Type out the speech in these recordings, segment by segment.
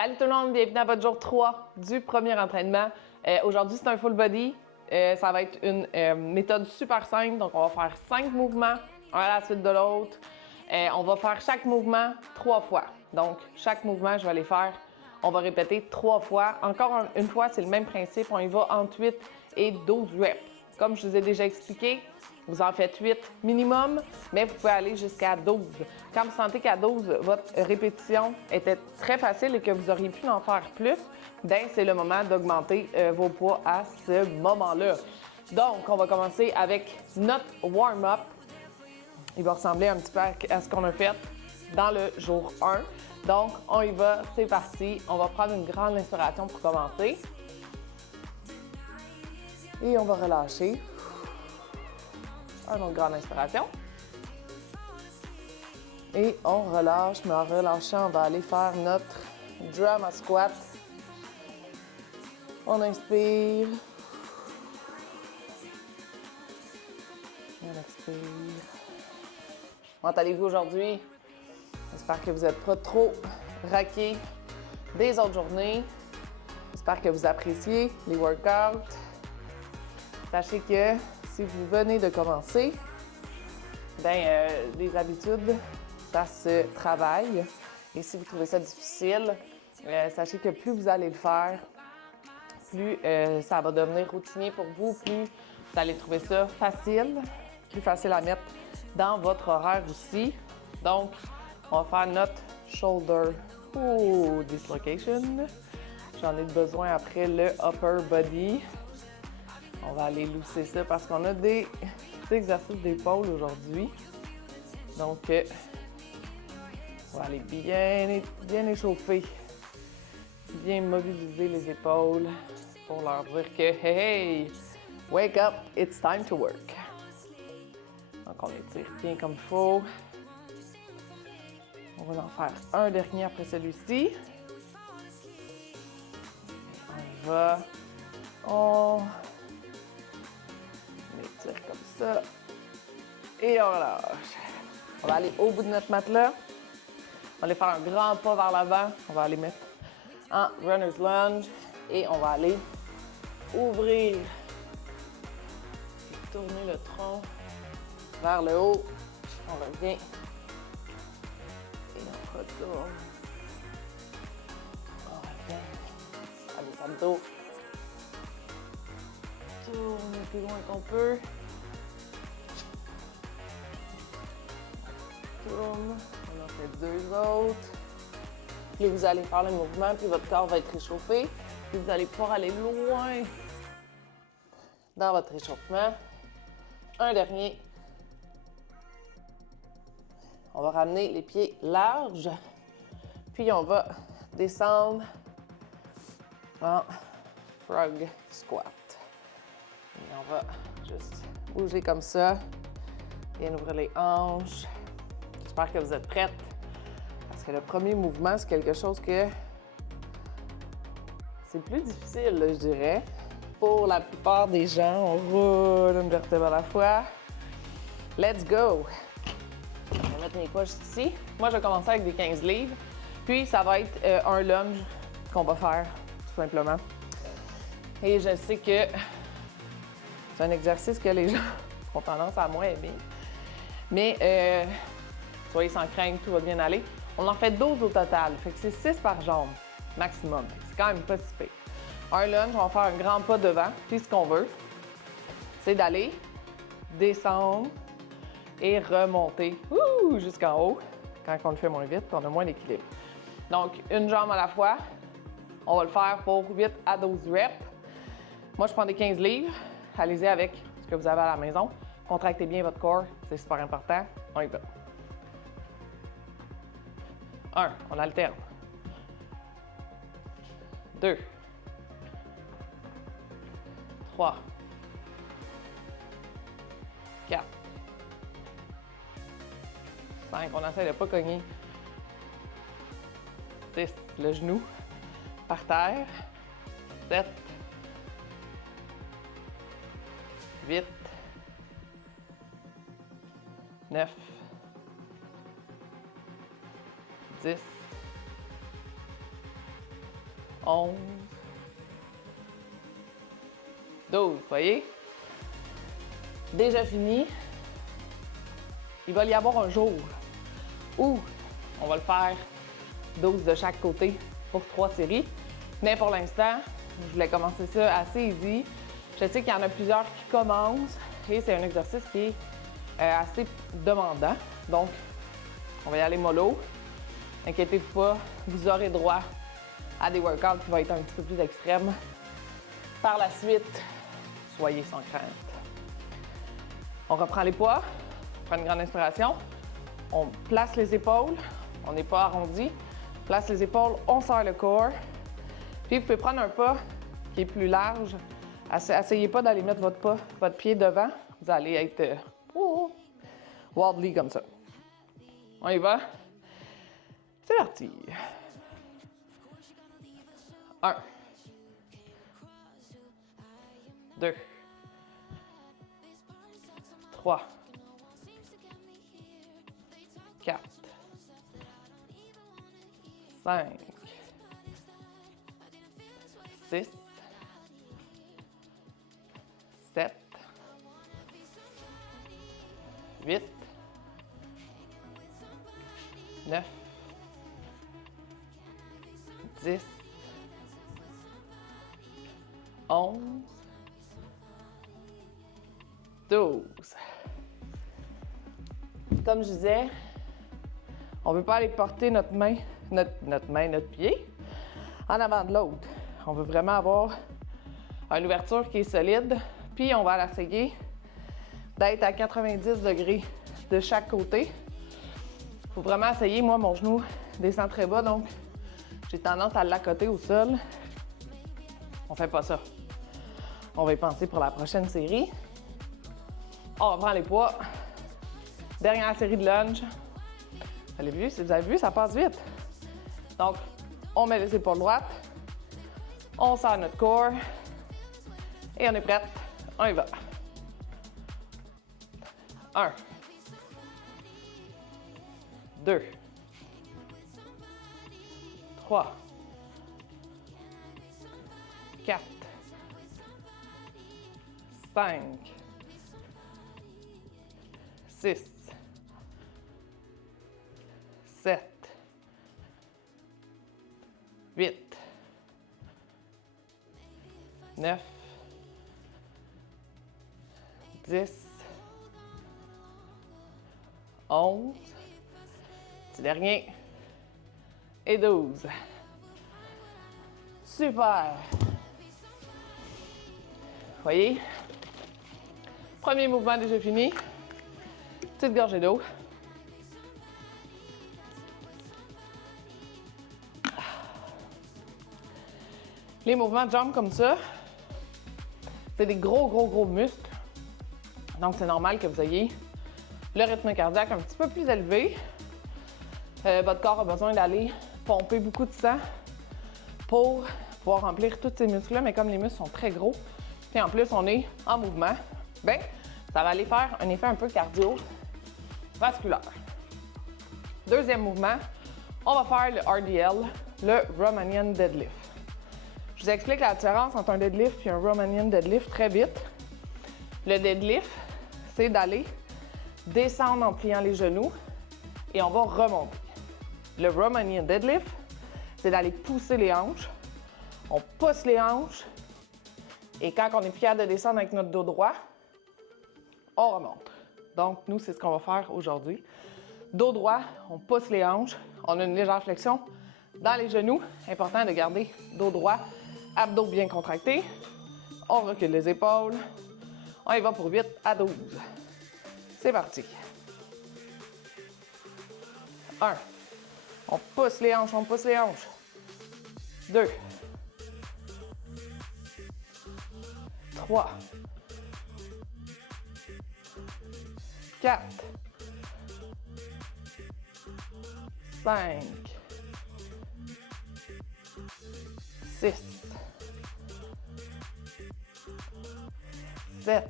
Salut tout le monde, bienvenue à votre jour 3 du premier entraînement. Aujourd'hui, c'est un full body. Ça va être une méthode super simple. Donc, on va faire 5 mouvements, un à la suite de l'autre. On va faire chaque mouvement 3 fois. Donc, chaque mouvement, je vais les faire. On va répéter 3 fois. Encore une fois, c'est le même principe. On y va entre 8 et 12 reps. Comme je vous ai déjà expliqué, vous en faites 8 minimum, mais vous pouvez aller jusqu'à 12. Quand vous sentez qu'à 12, votre répétition était très facile et que vous auriez pu en faire plus, bien, c'est le moment d'augmenter vos poids à ce moment-là. Donc, on va commencer avec notre warm-up. Il va ressembler un petit peu à ce qu'on a fait dans le jour 1. Donc, on y va, c'est parti. On va prendre une grande inspiration pour commencer. Et on va relâcher. Une autre grande inspiration. Et on relâche, mais en relâchant, on va aller faire notre drama squat. On inspire. On expire. Comment allez-vous aujourd'hui? J'espère que vous n'êtes pas trop raqués des autres journées. J'espère que vous appréciez les workouts. Sachez que si vous venez de commencer, des habitudes, ça se travaille. Et si vous trouvez ça difficile, sachez que plus vous allez le faire, plus ça va devenir routinier pour vous, plus vous allez trouver ça facile, plus facile à mettre dans votre horaire aussi. Donc, on va faire notre shoulder dislocation. J'en ai besoin après le upper body. On va aller lousser ça parce qu'on a des exercices d'épaule aujourd'hui. Donc, on va aller bien échauffer, bien mobiliser les épaules pour leur dire que hey, wake up, it's time to work. Donc, on étire bien comme il faut. On va en faire un dernier après celui-ci. On y va. On étire comme ça. Et on relâche. On va aller au bout de notre matelas. On va aller faire un grand pas vers l'avant. On va aller mettre en runner's lunge. Et on va aller ouvrir. Et tourner le tronc vers le haut. On revient. Et on retourne. On revient. À des abdos. Tourne le plus loin qu'on peut. Tourne. On en fait 2 autres. Puis vous allez faire le mouvement, puis votre corps va être réchauffé. Puis vous allez pouvoir aller loin dans votre réchauffement. Un dernier. On va ramener les pieds larges. Puis on va descendre en frog squat. Et on va juste bouger comme ça. Bien ouvrir les hanches. J'espère que vous êtes prêtes. Parce que le premier mouvement, c'est quelque chose que c'est plus difficile, là, je dirais. Pour la plupart des gens, on roule une vertèbre à la fois. Let's go! Je vais mettre mes poches ici. Moi, je vais commencer avec des 15 livres. Puis, ça va être un lunge qu'on va faire, tout simplement. Et je sais que c'est un exercice que les gens ont tendance à moins aimer. Mais soyez sans crainte, tout va bien aller. On en fait 12 au total. Fait que c'est 6 par jambe, maximum. C'est quand même pas si pire. Un lunge, on va faire un grand pas devant. Puis ce qu'on veut, c'est d'aller descendre et remonter jusqu'en haut. Quand on le fait moins vite, on a moins d'équilibre. Donc, une jambe à la fois. On va le faire pour 8 à 12 reps. Moi, je prends des 15 livres. Allez-y avec ce que vous avez à la maison. Contractez bien votre corps, c'est super important. On y va. 1, on alterne. 2, 3, 4, 5, on essaie de ne pas cogner. 6, le genou par terre. 7, 8, 9, 10, 11, 12, voyez? Déjà fini. Il va y avoir un jour où on va le faire 12 de chaque côté pour 3 séries. Mais pour l'instant, je voulais commencer ça assez easy. Je sais qu'il y en a plusieurs qui commencent et c'est un exercice qui est assez demandant. Donc, on va y aller mollo. Inquiétez-vous pas, vous aurez droit à des workouts qui vont être un petit peu plus extrêmes. Par la suite, soyez sans crainte. On reprend les poids, on prend une grande inspiration, on place les épaules, on n'est pas arrondi, place les épaules, on serre le corps. Puis vous pouvez prendre un pas qui est plus large. Essayez pas d'aller mettre votre pied devant, vous allez être wobbly comme ça. On y va? C'est parti! 1, 2, 3, 4, 5, 6, 7, 8, 9, 10, 11, 12. Comme je disais, on ne veut pas aller porter notre pied en avant de l'autre. On veut vraiment avoir une ouverture qui est solide, puis on va essayer d'être à 90 degrés de chaque côté. Il faut vraiment essayer. Moi, mon genou descend très bas, donc j'ai tendance à l'accoter au sol. On fait pas ça. On va y penser pour la prochaine série. On reprend les poids. Dernière série de lunge. Vous avez vu, ça passe vite. Donc, on met les épaules droites. On serre notre corps. Et on est prête. On y va. 1, 2, 3, 4, 5, 6, 7, 8, 9, 10, 11, petit dernier, et 12. Super! Voyez? Premier mouvement déjà fini. Petite gorgée d'eau. Les mouvements de jambes comme ça, c'est des gros muscles. Donc, c'est normal que vous ayez le rythme cardiaque un petit peu plus élevé. Votre corps a besoin d'aller pomper beaucoup de sang pour pouvoir remplir tous ces muscles-là, mais comme les muscles sont très gros, puis en plus, on est en mouvement, bien, ça va aller faire un effet un peu cardio-vasculaire. Deuxième mouvement, on va faire le RDL, le Romanian Deadlift. Je vous explique la différence entre un deadlift et un Romanian Deadlift très vite. Le deadlift, c'est d'aller descendre en pliant les genoux et on va remonter. Le Romanian Deadlift, c'est d'aller pousser les hanches. On pousse les hanches et quand on est plus capable de descendre avec notre dos droit, on remonte. Donc, nous, c'est ce qu'on va faire aujourd'hui. Dos droit, on pousse les hanches, on a une légère flexion dans les genoux. Important de garder dos droit, abdos bien contractés. On recule les épaules. On y va pour 8 à 12. C'est parti. 1. On pousse les hanches, on pousse les hanches. 2. 3. 4. 5. 6. 7.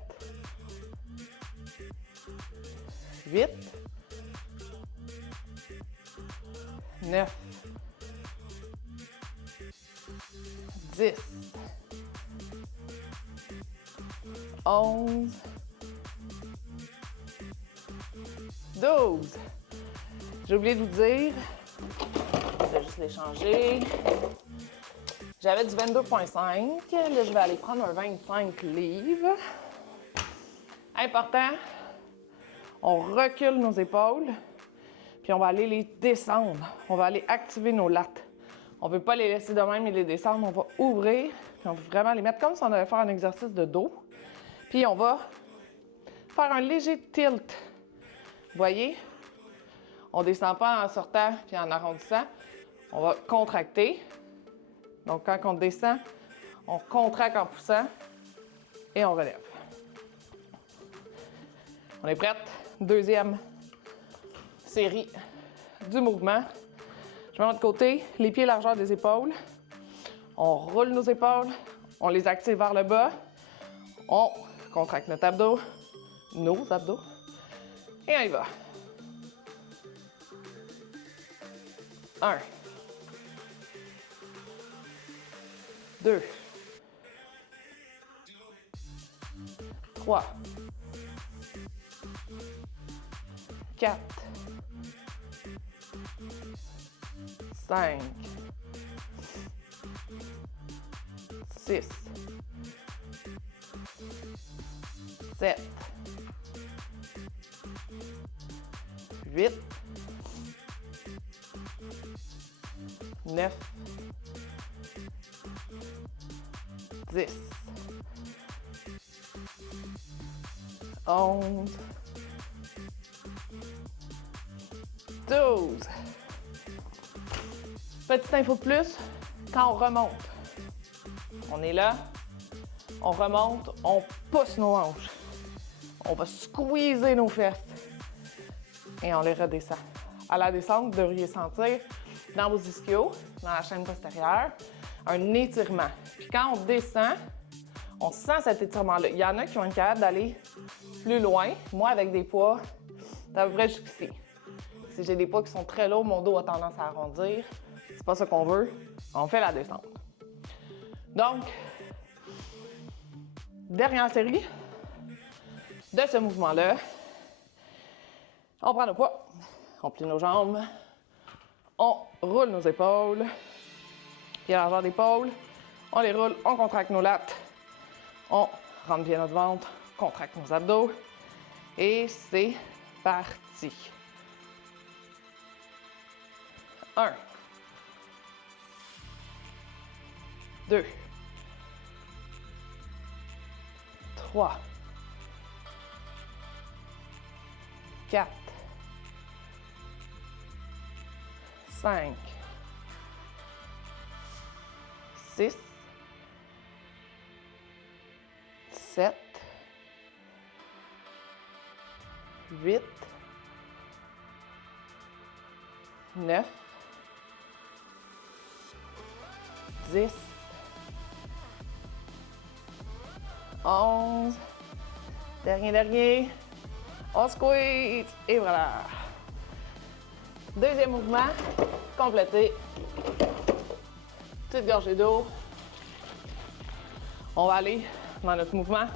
8. 9. 10, 11, 12. J'ai oublié de vous dire, je vais juste les changer. J'avais du 22,5. Là, je vais aller prendre un 25 livres. Important, on recule nos épaules, puis on va aller les descendre. On va aller activer nos lattes. On ne veut pas les laisser de même et les descendre. On va ouvrir, puis on veut vraiment les mettre comme si on allait faire un exercice de dos. Puis on va faire un léger tilt. Vous voyez? On ne descend pas en sortant puis en arrondissant. On va contracter. Donc, quand on descend, on contracte en poussant et on relève. On est prête? Deuxième série du mouvement. Je mets de côté, les pieds largeur des épaules. On roule nos épaules, on les active vers le bas. On contracte notre abdos, nos abdos. Et on y va. 1, 2, 3, 4, 5, 6, 7, 8, 9, 10, 11, 12. Petite info de plus, quand on remonte, on est là, on remonte, on pousse nos hanches. On va squeezer nos fesses et on les redescend. À la descente, vous devriez sentir dans vos ischios, dans la chaîne postérieure, un étirement. Puis quand on descend, on sent cet étirement-là. Il y en a qui vont être capables d'aller plus loin. Moi, avec des poids, c'est à peu près jusqu'ici. Si j'ai des poids qui sont très lourds, mon dos a tendance à arrondir. C'est pas ça qu'on veut. On fait la descente. Donc, dernière série de ce mouvement-là. On prend nos poids, on plie nos jambes, on roule nos épaules, pieds largeur d'épaule, on les roule, on contracte nos lattes, on rentre bien notre ventre, contracte nos abdos et c'est parti. 1, 2, 3, 4, 5, 6, 7, 8, 9, 10, 11, dernier, on squeeze et voilà. Deuxième mouvement, complété. Petite gorgée d'eau. On va aller dans notre mouvement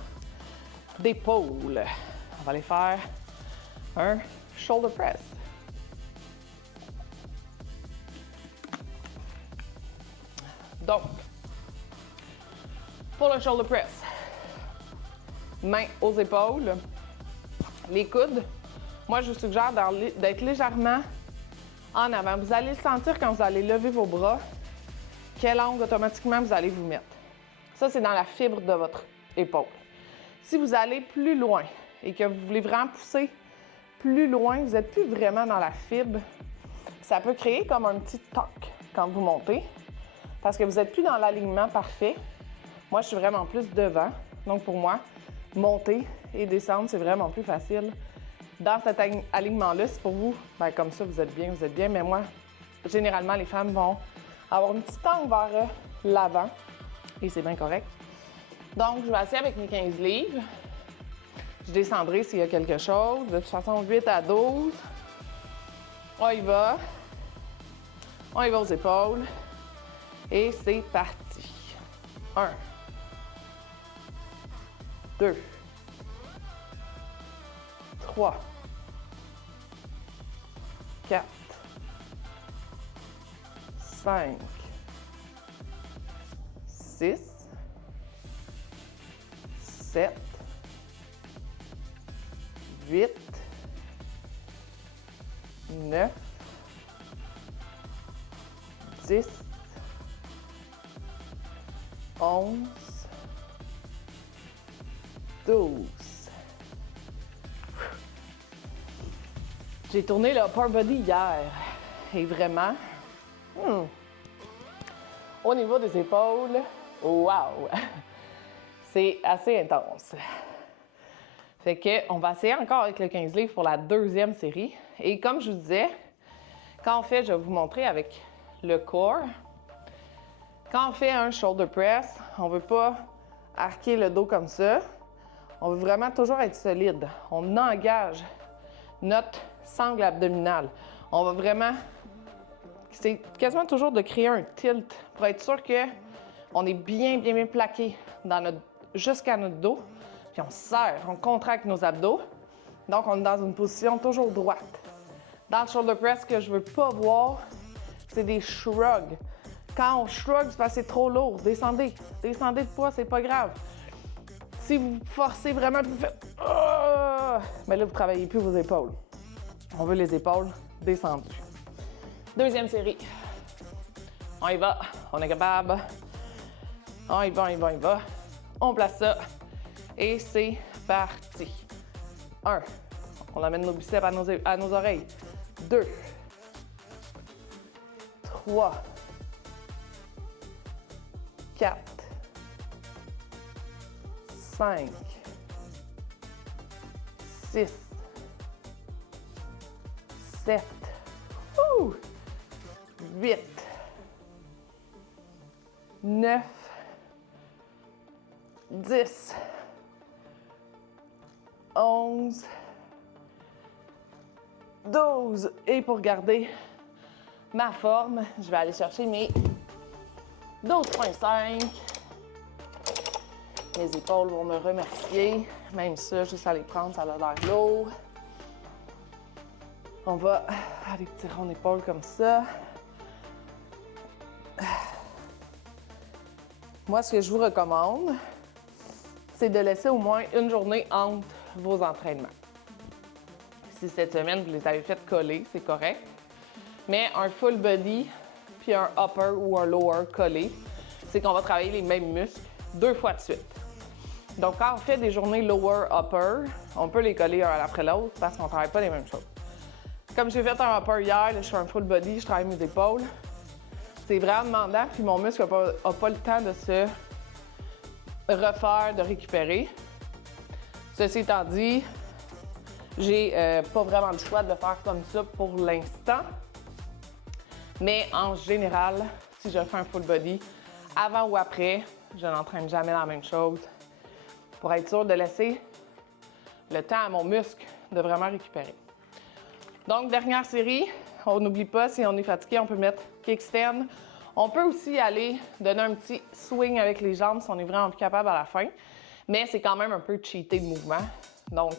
d'épaule. On va aller faire un shoulder press. Donc, pour le shoulder press, mains aux épaules, les coudes. Moi, je vous suggère d'être légèrement en avant. Vous allez le sentir quand vous allez lever vos bras, quel angle automatiquement vous allez vous mettre. Ça, c'est dans la fibre de votre épaule. Si vous allez plus loin et que vous voulez vraiment pousser plus loin, vous n'êtes plus vraiment dans la fibre, ça peut créer comme un petit toc quand vous montez parce que vous n'êtes plus dans l'alignement parfait. Moi, je suis vraiment plus devant. Donc, pour moi, monter et descendre, c'est vraiment plus facile. Dans cet alignement-là, c'est pour vous, bien, comme ça, vous êtes bien. Mais moi, généralement, les femmes vont avoir une petite angle vers l'avant et c'est bien correct. Donc, je vais assis avec mes 15 livres. Je descendrai s'il y a quelque chose. De toute façon, 8 à 12. On y va. On y va aux épaules. Et c'est parti. 1, 2, 3, 4, 5, 6, 7, 8, 9, 10, 11, 12. J'ai tourné le upper body hier et vraiment, au niveau des épaules, wow! C'est assez intense. Fait que on va essayer encore avec le 15 livres pour la deuxième série. Et comme je vous disais, quand on fait, je vais vous montrer avec le corps. Quand on fait un shoulder press, on ne veut pas arquer le dos comme ça. On veut vraiment toujours être solide. On engage notre sangle abdominale. On va vraiment... C'est quasiment toujours de créer un tilt pour être sûr qu'on est bien plaqué dans jusqu'à notre dos. Puis on serre, on contracte nos abdos. Donc, on est dans une position toujours droite. Dans le shoulder press, ce que je veux pas voir, c'est des shrugs. Quand on shrug, c'est parce que c'est trop lourd. Descendez. Descendez de poids, c'est pas grave. Si vous forcez vraiment, vous faites... mais là, vous travaillez plus vos épaules. On veut les épaules descendues. Deuxième série. On y va. On est capable. On y va, on y va, on y va. On place ça. Et c'est parti. 1. On amène nos biceps à nos oreilles. 2. 3. 4. 5. 6. 7. 8. 9. 10. 11. 12. Et pour garder ma forme, je vais aller chercher mes 12,5. Mes épaules vont me remercier. Même ça, juste à les prendre, ça a l'air lourd. On va aller tirer en épaule comme ça. Moi, ce que je vous recommande, c'est de laisser au moins une journée entre vos entraînements. Si cette semaine, vous les avez fait coller, c'est correct. Mais un full body, puis un upper ou un lower collé, c'est qu'on va travailler les mêmes muscles 2 fois de suite. Donc, quand on fait des journées lower, upper, on peut les coller un après l'autre parce qu'on ne travaille pas les mêmes choses. Comme j'ai fait un upper hier, là, je fais un full body, je travaille mes épaules. C'est vraiment demandant, puis mon muscle n'a pas le temps de se refaire, de récupérer. Ceci étant dit, j'ai pas vraiment le choix de le faire comme ça pour l'instant. Mais en général, si je fais un full body, avant ou après, je n'entraîne jamais la même chose pour être sûr de laisser le temps à mon muscle de vraiment récupérer. Donc, dernière série, on n'oublie pas, si on est fatigué, on peut mettre kickstand. On peut aussi aller donner un petit swing avec les jambes si on est vraiment plus capable à la fin, mais c'est quand même un peu cheaté de mouvement. Donc,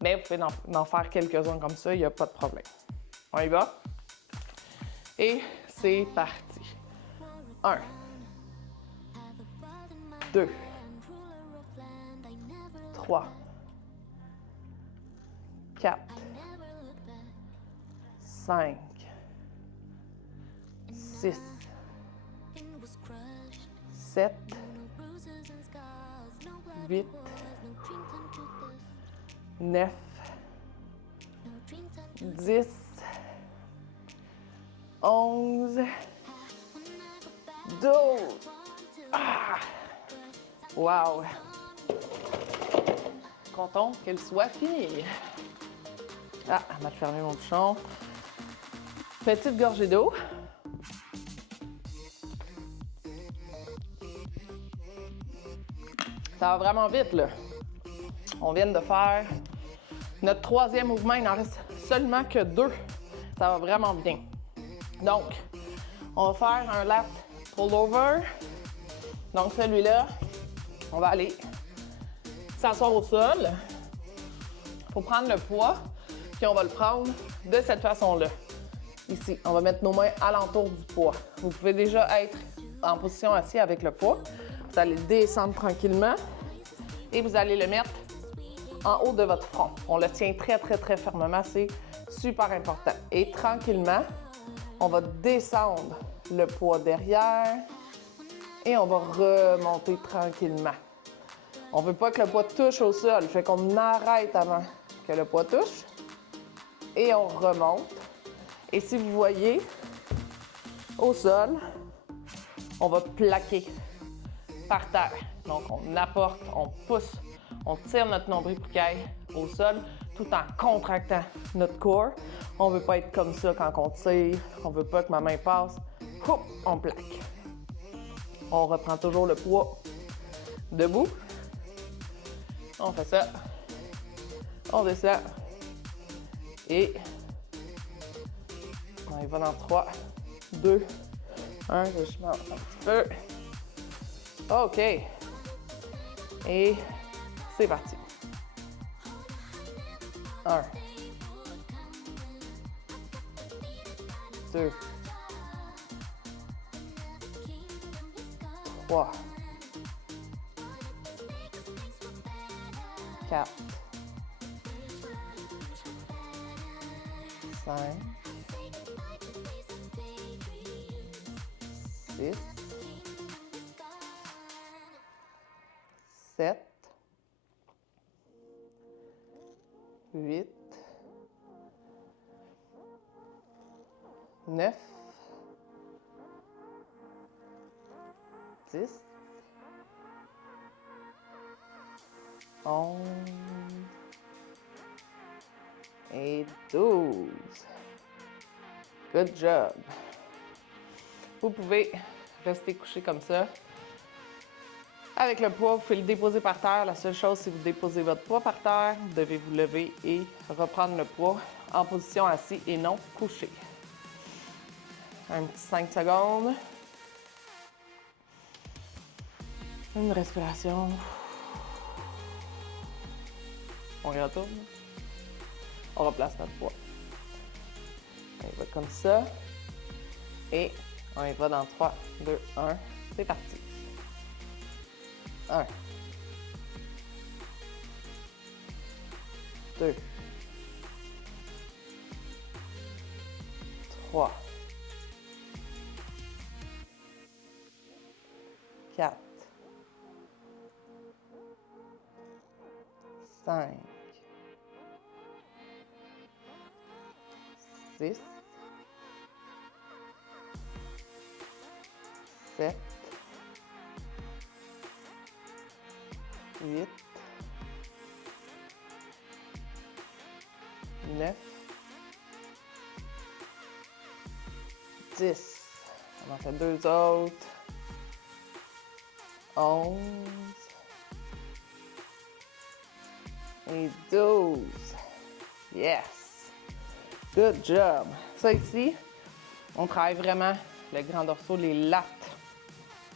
mais vous pouvez en faire quelques-uns comme ça, il n'y a pas de problème. On y va? Et c'est parti. 1, 2, 3, 4, 5, 6, 7, 8, 9, 10, 11, 12. Ah! Wow! Content qu'elle soit finie. Ah, elle m'a fermé mon bouchon. Petite gorgée d'eau. Ça va vraiment vite, là. On vient de faire notre 3e mouvement. Il n'en reste seulement que 2. Ça va vraiment bien. Donc, on va faire un left pull-over. Donc celui-là, on va aller s'asseoir au sol. Il faut prendre le poids, puis on va le prendre de cette façon-là. Ici, on va mettre nos mains alentour du poids. Vous pouvez déjà être en position assise avec le poids. Vous allez descendre tranquillement et vous allez le mettre en haut de votre front. On le tient très, très, très fermement. C'est super important. Et tranquillement, on va descendre le poids derrière et on va remonter tranquillement. On ne veut pas que le poids touche au sol, fait qu'on arrête avant que le poids touche et on remonte. Et si vous voyez, au sol, on va plaquer par terre. Donc, on apporte, on pousse, on tire notre nombril pour qu'il aille au sol tout en contractant notre corps. On ne veut pas être comme ça quand on tire. On ne veut pas que ma main passe. Hop, on plaque. On reprend toujours le poids debout. On fait ça. On descend. Et on y va dans 3, 2, 1. Je monte un petit peu. OK. Et c'est parti. 1, 2, 3, 4, 5, 6, 7, 8, 9, 10, 11 et 12. Good job. Vous pouvez rester couché comme ça. Avec le poids, vous pouvez le déposer par terre. La seule chose, si vous déposez votre poids par terre, vous devez vous lever et reprendre le poids en position assis et non couché. Un petit 5 secondes. Une respiration. On y retourne. On replace notre poids. On y va comme ça. Et on y va dans 3, 2, 1. C'est parti. 1, 2, 3, 4, 5, 6, 7, 8, 9, 10. On en fait 2 autres. 11 et 12. Yes! Good job! Ça ici, on travaille vraiment le grand dorsal, les lattes.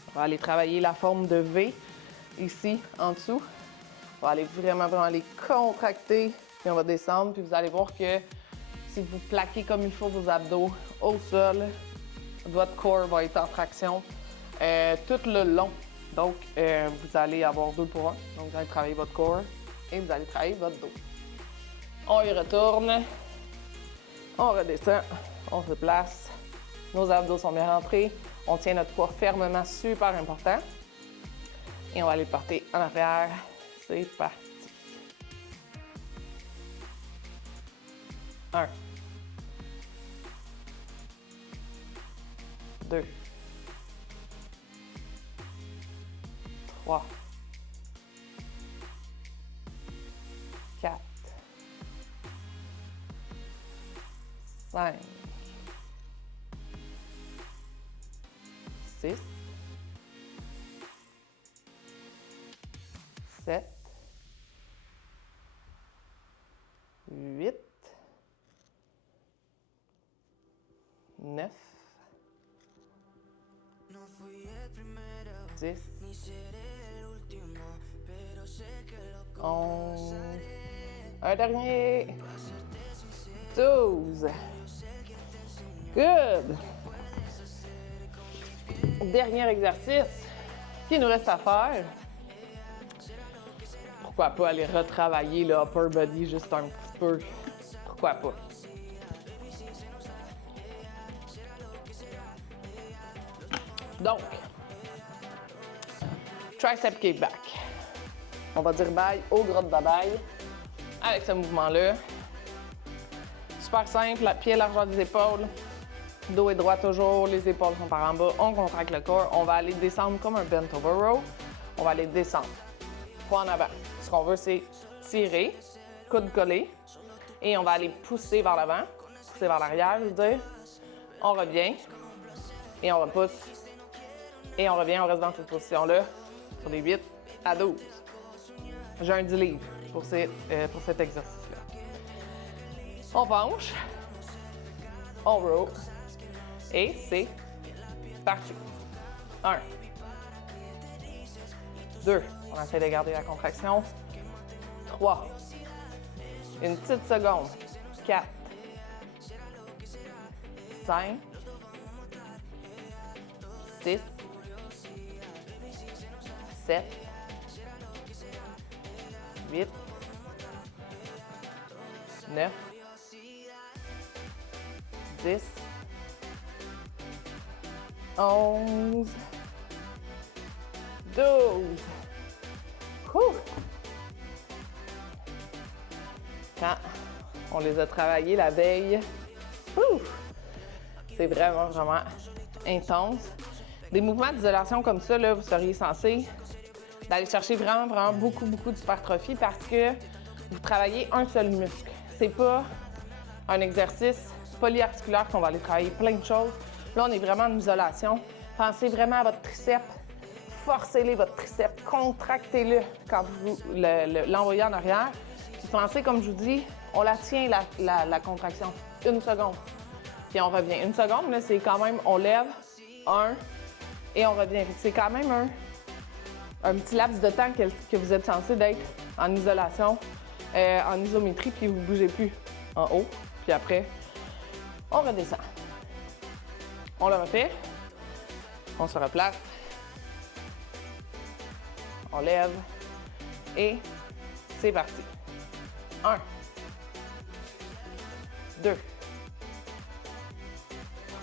On va aller travailler la forme de V ici, en dessous. On va aller vraiment les contracter, puis on va descendre, puis vous allez voir que si vous plaquez comme il faut vos abdos au sol, votre corps va être en traction tout le long. Donc, vous allez avoir 2 pour 1. Donc, vous allez travailler votre corps et vous allez travailler votre dos. On y retourne. On redescend. On se place. Nos abdos sont bien rentrés. On tient notre poids fermement, super important. Et on va aller le porter en arrière. C'est parti. 1, 2, 3, 4, 5, 6, 7, 8, 9, 10, 11, un dernier, 12. Good. Dernier exercice qu'il nous reste à faire. Pourquoi pas aller retravailler le upper body juste un petit peu? Pourquoi pas? Donc, tricep kickback. On va dire bye au gros de bye avec ce mouvement-là. Super simple, pied à largeur des épaules. Dos est droit toujours, les épaules sont par en bas. On contracte le corps. On va aller descendre comme un bent over row. On va aller descendre. Pas en avant. Ce qu'on veut, c'est tirer, coude collé. Et on va aller pousser vers l'avant, pousser vers l'arrière, je veux dire. On revient. Et on repousse. Et on revient, on reste dans cette position-là pour des 8 à 12. J'ai un 10 livres pour cet exercice-là. On penche. On row. Et c'est parti. 1. 2. On essaie de garder la contraction. 3. Une petite seconde. 4. 5. 6. 7. 8. 9. 10. 11. 12. Quand on les a travaillés la veille, c'est vraiment, vraiment intense. Des mouvements d'isolation comme ça, là, vous seriez censé d'aller chercher vraiment, vraiment beaucoup d'hypertrophie parce que vous travaillez un seul muscle. C'est pas un exercice polyarticulaire qu'on va aller travailler plein de choses. Là, on est vraiment en isolation. Pensez vraiment à votre triceps. Forcez-les, votre triceps. Contractez-le quand vous l'envoyez en arrière. Puis pensez, comme je vous dis, on la tient, la contraction. 1 seconde. Puis on revient. 1 seconde, là, c'est quand même, on lève, 1, et on revient. C'est quand même un petit laps de temps que vous êtes censé d'être en isolation, en isométrie, puis vous ne bougez plus en haut. Puis après, on redescend. On le refait. On se replace. On lève. Et c'est parti. 1. 2.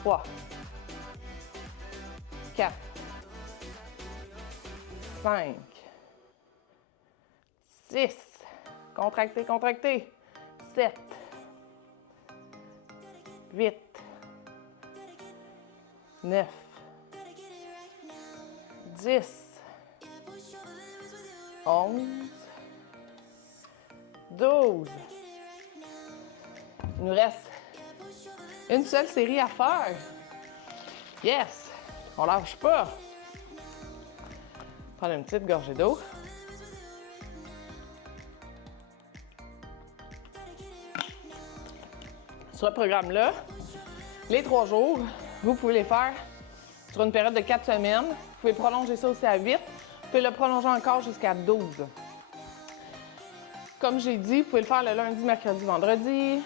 3. 4. 5. 6. Contractez, contractez. 7. 8. 9. 10. 11. 12. Il nous reste une seule série à faire. Yes! On lâche pas. Prendre une petite gorgée d'eau. Sur le programme-là, les 3 jours, vous pouvez les faire sur une période de 4 semaines. Vous pouvez prolonger ça aussi à 8. Vous pouvez le prolonger encore jusqu'à 12. Comme j'ai dit, vous pouvez le faire le lundi, mercredi, vendredi,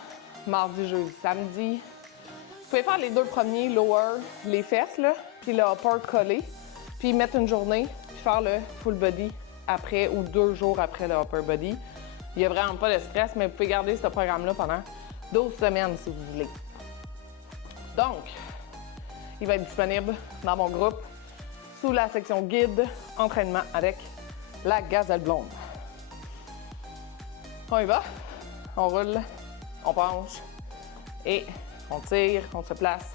mardi, jeudi, samedi. Vous pouvez faire les 2 premiers lower, les fesses, là, puis le upper collé, puis mettre une journée, puis faire le full body après ou 2 jours après le upper body. Il n'y a vraiment pas de stress, mais vous pouvez garder ce programme-là pendant 12 semaines si vous voulez. Donc, il va être disponible dans mon groupe sous la section guide entraînement avec la gazelle blonde. On y va, on roule, on penche et on tire, on se place.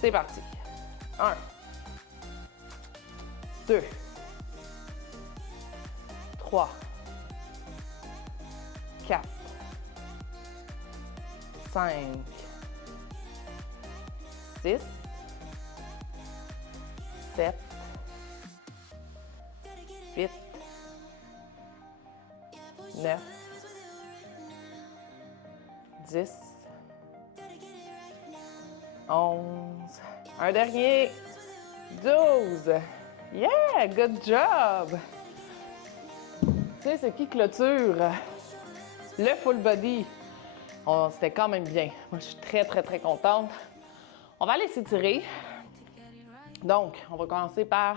C'est parti. 1, 2, 3, 4, 5, 6, 7, 8, 9, 10, 11, un dernier, 12. Yeah! Good job! Tu sais, c'est qui clôture le full body. C'était quand même bien. Moi, je suis très, très, très contente. On va aller s'étirer. Donc, on va commencer par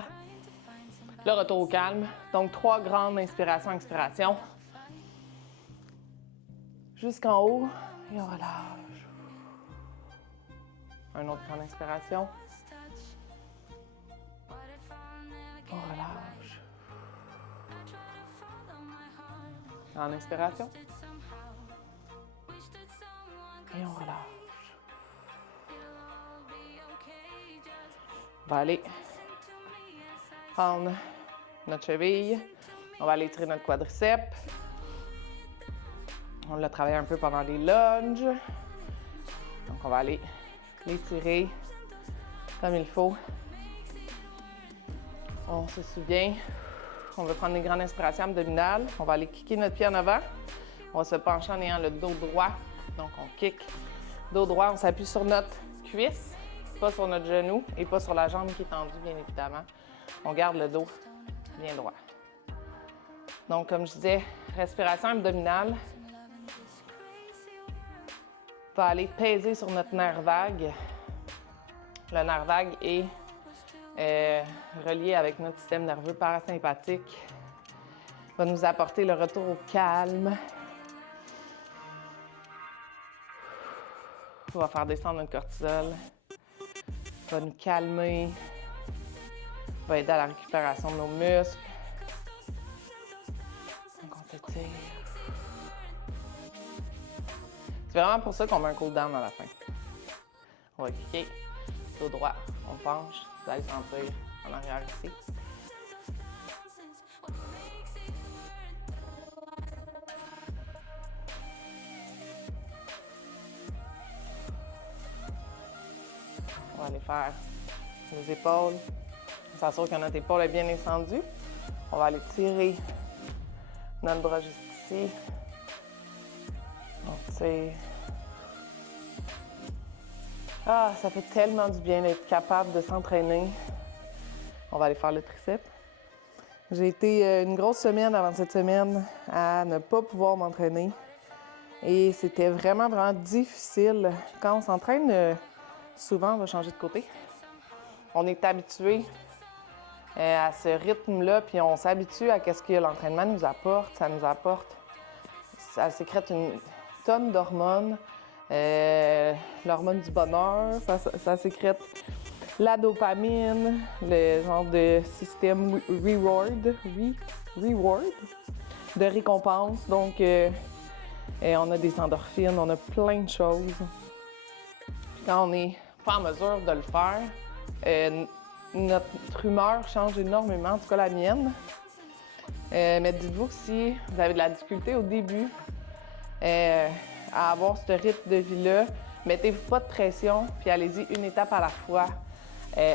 le retour au calme. Donc, 3 grandes inspirations, expirations. Jusqu'en haut. Et on relâche. Une autre grande inspiration. On relâche. Grande inspiration. Et on relâche. On va aller prendre notre cheville. On va aller étirer notre quadriceps. On l'a travaillé un peu pendant les lunges. Donc, on va aller l'étirer comme il faut. On se souvient, on va prendre une grande inspiration abdominale. On va aller kicker notre pied en avant. On va se pencher en ayant le dos droit. Donc, on kick. Dos droit, on s'appuie sur notre cuisse, pas sur notre genou et pas sur la jambe qui est tendue, bien évidemment. On garde le dos bien droit. Donc, comme je disais, respiration abdominale. On va aller peser sur notre nerf vague. Le nerf vague est relié avec notre système nerveux parasympathique. Va nous apporter le retour au calme. On va faire descendre notre cortisol. Va nous calmer. Va aider à la récupération de nos muscles. Donc on s'étire. C'est vraiment pour ça qu'on met un cool down à la fin. On va cliquer. Dos droit. On penche. Vous allez sentir en arrière ici. On va aller faire les épaules. On s'assure que notre épaule est bien descendue. On va aller tirer notre bras juste ici. On tire. Ah, ça fait tellement du bien d'être capable de s'entraîner. On va aller faire le triceps. J'ai été une grosse semaine avant cette semaine à ne pas pouvoir m'entraîner. Et c'était vraiment, vraiment difficile. Quand on s'entraîne, souvent, on va changer de côté. On est habitué à ce rythme-là, puis on s'habitue à ce que l'entraînement nous apporte. Ça sécrète une tonne d'hormones. L'hormone du bonheur, ça sécrète la dopamine, le genre de système reward de récompense. Donc, on a des endorphines, on a plein de choses. Quand on n'est pas en mesure de le faire, notre humeur change énormément, en tout cas la mienne. Mais dites-vous que si vous avez de la difficulté au début à avoir ce rythme de vie-là, mettez-vous pas de pression, puis allez-y une étape à la fois,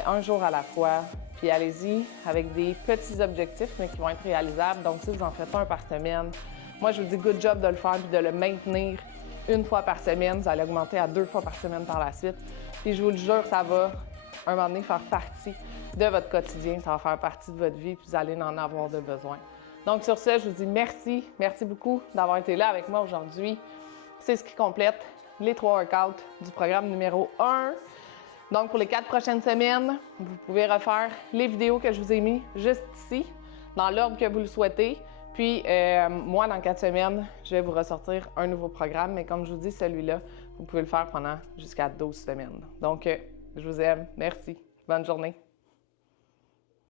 un jour à la fois, puis allez-y avec des petits objectifs, mais qui vont être réalisables. Donc, si vous en faites un par semaine, moi, je vous dis good job de le faire puis de le maintenir une fois par semaine. Vous allez augmenter à 2 fois par semaine par la suite. Puis je vous le jure, ça va, un moment donné, faire partie de votre quotidien. Ça va faire partie de votre vie, puis vous allez en avoir de besoin. Donc, sur ce, je vous dis merci. Merci beaucoup d'avoir été là avec moi aujourd'hui. C'est ce qui complète les 3 workouts du programme numéro 1. Donc, pour les 4 prochaines semaines, vous pouvez refaire les vidéos que je vous ai mis juste ici, dans l'ordre que vous le souhaitez. Puis, moi, dans 4 semaines, je vais vous ressortir un nouveau programme. Mais comme je vous dis, celui-là, vous pouvez le faire pendant jusqu'à 12 semaines. Donc, je vous aime. Merci. Bonne journée.